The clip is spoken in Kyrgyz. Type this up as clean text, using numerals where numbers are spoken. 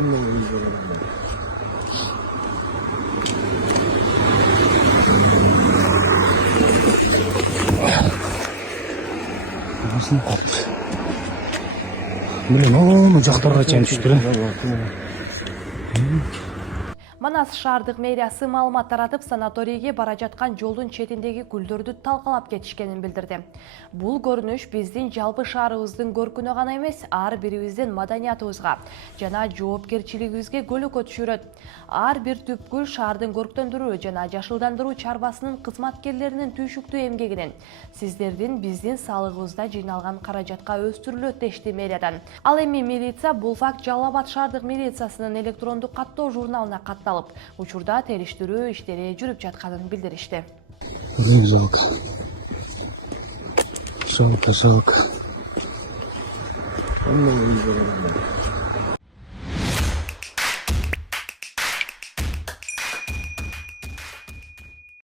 Bunu жактарга чейин түштүр. Манас шаардык мэриясы маалымат таратып, санаторийге бара жаткан жолдун четиндеги гүлдөрдү талкалап кетишкенин билдирди. Бул көрүнүш биздин жалпы шаарыбыздын көркүнө гана эмес, ар бирибиздин маданиятыбызга жана жоопкерчилигибизге көлөкө түшүрөт. Ар бир түпкүл шаардын көрктөндүрүү жана жашылдандыруу чарбасынын кызматкерлеринин түйшүктүү эмгегинен сиздердин биздин салыгыбызда жыйналган каражатка өстүрүлөт дешти мэриядан. Ал эми милиция бул факт Жалал Абад шаардык милициясынын электрондук каттоо журналына катталып, учурда териштирүү иштери жүрүп жатканын билдиришти. Жалко.